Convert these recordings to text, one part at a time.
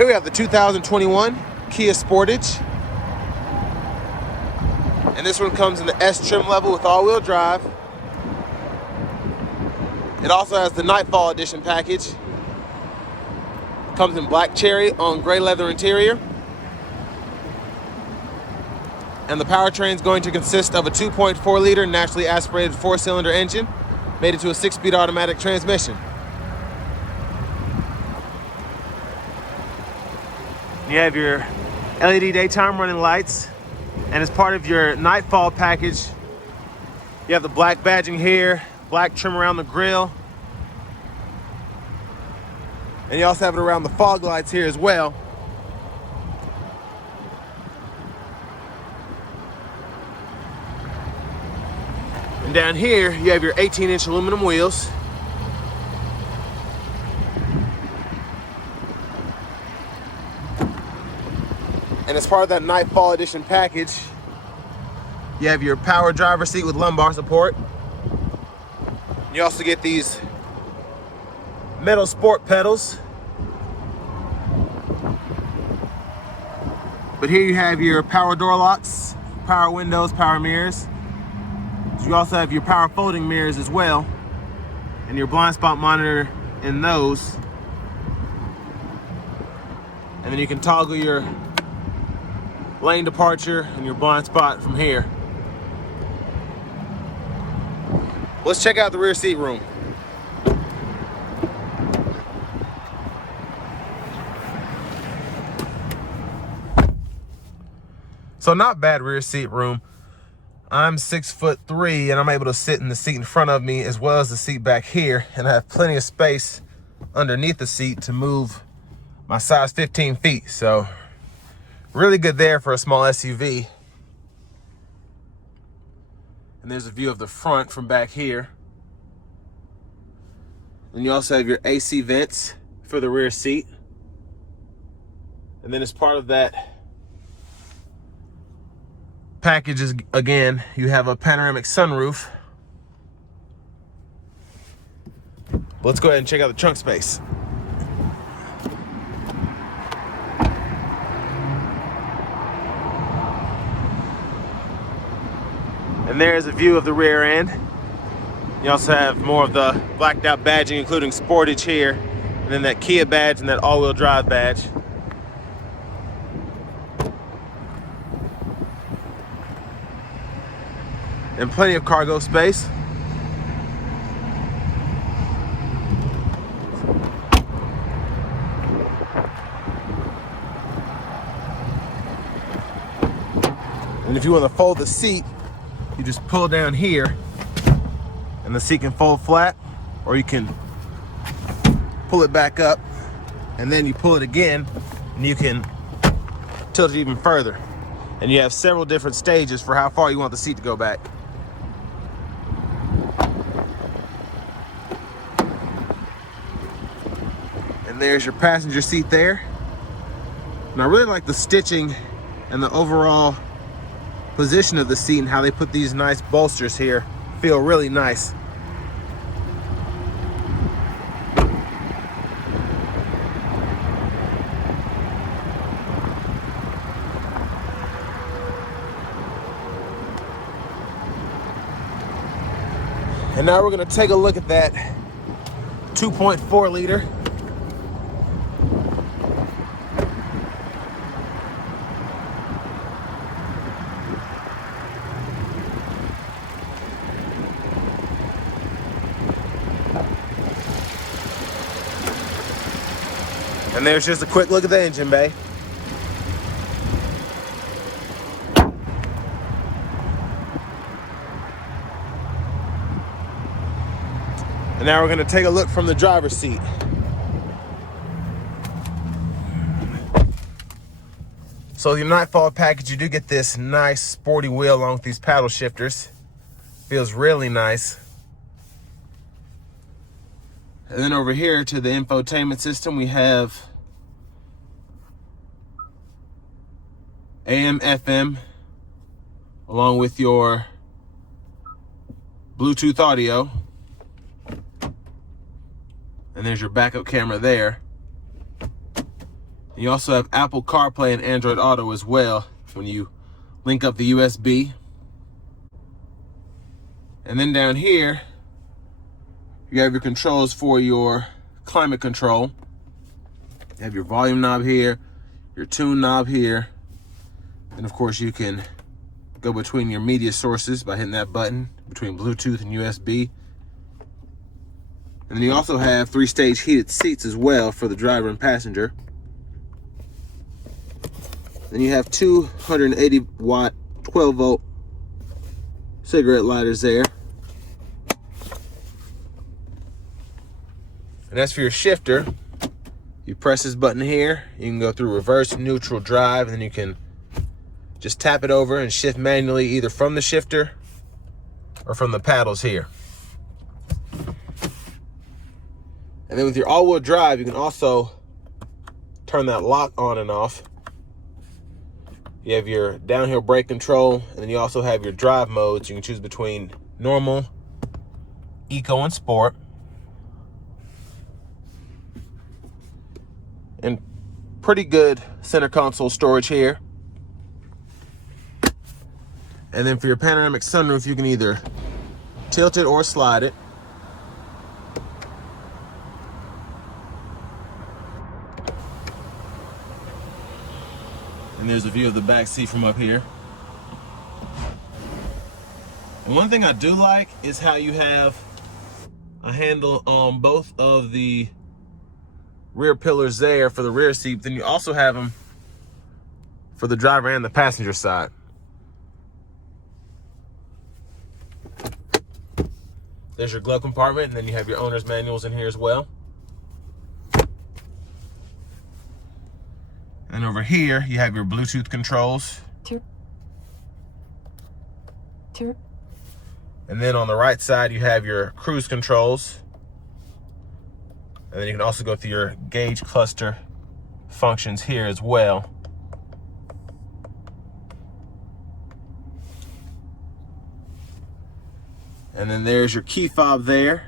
Here we have the 2021 Kia Sportage. And this one comes in the S trim level with all-wheel drive. It also has the Nightfall Edition Package. Comes in black cherry on gray leather interior. And the powertrain is going to consist of a 2.4 liter naturally aspirated 4-cylinder engine made into a 6-speed automatic transmission. You have your LED daytime running lights, and as part of your Nightfall package, you have the black badging here, black trim around the grille, and you also have it around the fog lights here as well. And down here, you have your 18-inch aluminum wheels. And as part of that Nightfall Edition package, you have your power driver seat with lumbar support. You also get these metal sport pedals. But here you have your power door locks, power windows, power mirrors. You also have your power folding mirrors as well, and your blind spot monitor in those. And then you can toggle your lane departure and your blind spot from here. Let's check out the rear seat room. So not bad rear seat room. I'm 6'3" and I'm able to sit in the seat in front of me as well as the seat back here, and I have plenty of space underneath the seat to move my size 15 feet. So really good there for a small SUV. And there's a view of the front from back here. And you also have your AC vents for the rear seat. And then as part of that package is, again, you have a panoramic sunroof. Let's go ahead and check out the trunk space. And there's a view of the rear end. You also have more of the blacked out badging, including Sportage here, and then that Kia badge and that all-wheel drive badge. And plenty of cargo space. And if you want to fold the seat, you just pull down here and the seat can fold flat, or you can pull it back up and then you pull it again and you can tilt it even further. And you have several different stages for how far you want the seat to go back. And there's your passenger seat there. And I really like the stitching and the overall position of the seat and how they put these nice bolsters here. Feel really nice. And now we're going to take a look at that 2.4 liter. And there's just a quick look at the engine bay. And now we're going to take a look from the driver's seat. So the Nightfall package, you do get this nice sporty wheel along with these paddle shifters. Feels really nice. And then over here to the infotainment system, we have AM, FM, along with your Bluetooth audio. And there's your backup camera there. You also have Apple CarPlay and Android Auto as well when you link up the USB. And then down here, you have your controls for your climate control. You have your volume knob here, your tune knob here, and of course you can go between your media sources by hitting that button between Bluetooth and USB. And then you also have 3-stage heated seats as well for the driver and passenger. Then you have 280 watt 12 volt cigarette lighters there. And as for your shifter, you press this button here, you can go through reverse, neutral, drive, and then you can just tap it over and shift manually either from the shifter or from the paddles here. And then with your all-wheel drive, you can also turn that lock on and off. You have your downhill brake control, and then you also have your drive modes. You can choose between normal, eco, and sport. And pretty good center console storage here. And then for your panoramic sunroof, you can either tilt it or slide it. And there's a view of the back seat from up here. And one thing I do like is how you have a handle on both of the rear pillars there for the rear seat. Then you also have them for the driver and the passenger side. There's your glove compartment, and then you have your owner's manuals in here as well. And over here, you have your Bluetooth controls. And then on the right side, you have your cruise controls. And then you can also go through your gauge cluster functions here as well. And then there's your key fob there.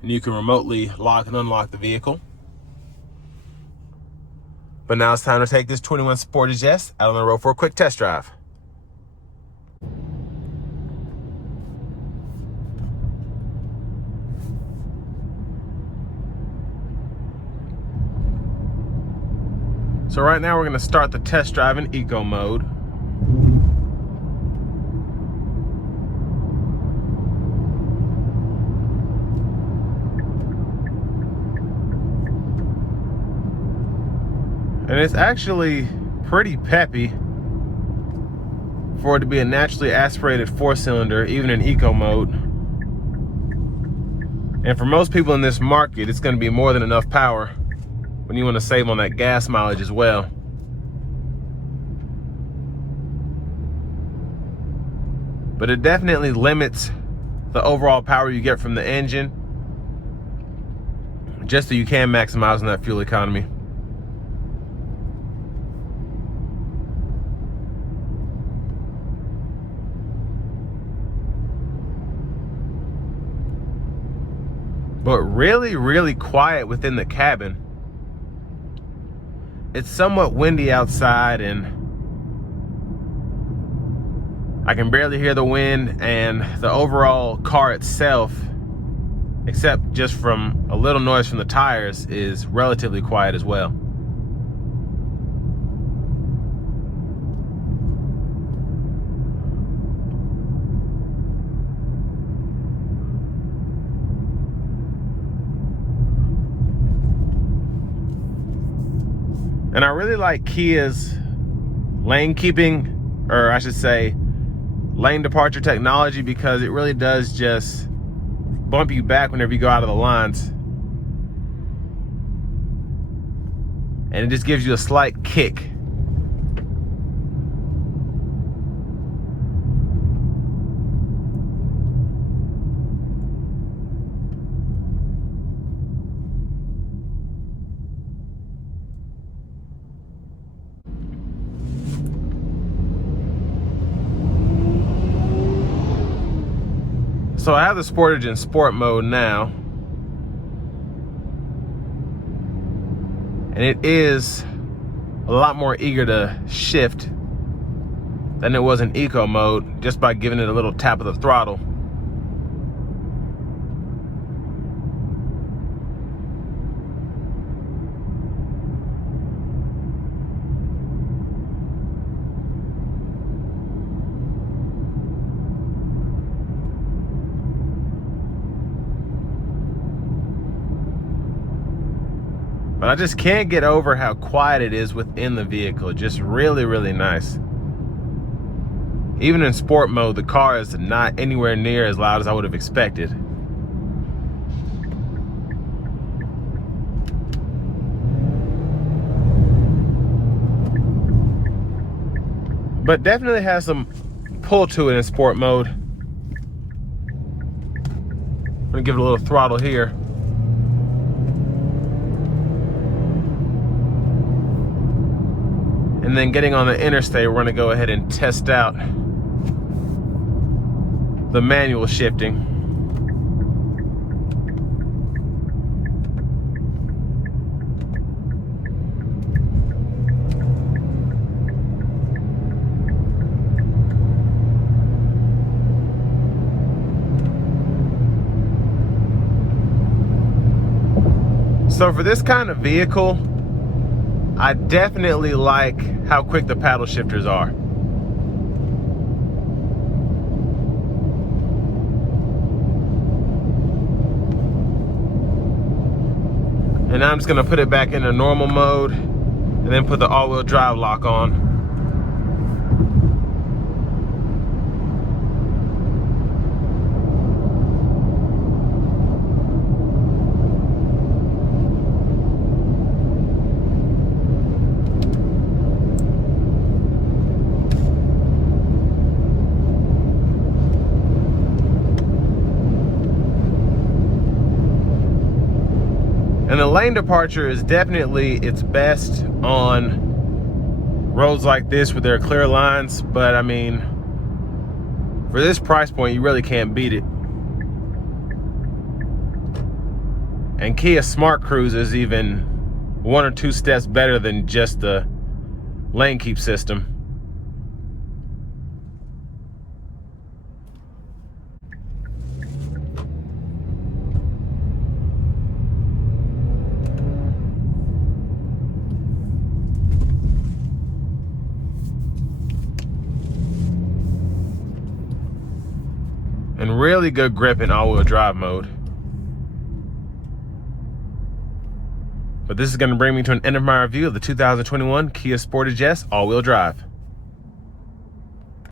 And you can remotely lock and unlock the vehicle. But now it's time to take this 21 Sportage S out on the road for a quick test drive. So right now we're going to start the test drive in eco mode. And it's actually pretty peppy for it to be a naturally aspirated 4-cylinder, even in eco mode. And for most people in this market, it's going to be more than enough power when you want to save on that gas mileage as well. But it definitely limits the overall power you get from the engine, just so you can maximize on that fuel economy. But really, really quiet within the cabin. It's somewhat windy outside, and I can barely hear the wind, and the overall car itself, except just from a little noise from the tires, is relatively quiet as well. And I really like Kia's lane keeping, or I should say lane departure technology, because it really does just bump you back whenever you go out of the lines. And it just gives you a slight kick. So I have the Sportage in sport mode now. And it is a lot more eager to shift than it was in eco mode, just by giving it a little tap of the throttle. But I just can't get over how quiet it is within the vehicle. Just really, really nice. Even in sport mode, the car is not anywhere near as loud as I would have expected. But definitely has some pull to it in sport mode. I'm gonna give it a little throttle here. And then getting on the interstate, we're gonna go ahead and test out the manual shifting. So for this kind of vehicle, I definitely like how quick the paddle shifters are. And now I'm just gonna put it back into normal mode and then put the all-wheel drive lock on. And the lane departure is definitely its best on roads like this with their clear lines, but I mean, for this price point, you really can't beat it. And Kia Smart Cruise is even 1 or 2 steps better than just the lane keep system. And really good grip in all-wheel drive mode. But this is going to bring me to an end of my review of the 2021 Kia Sportage S all-wheel drive.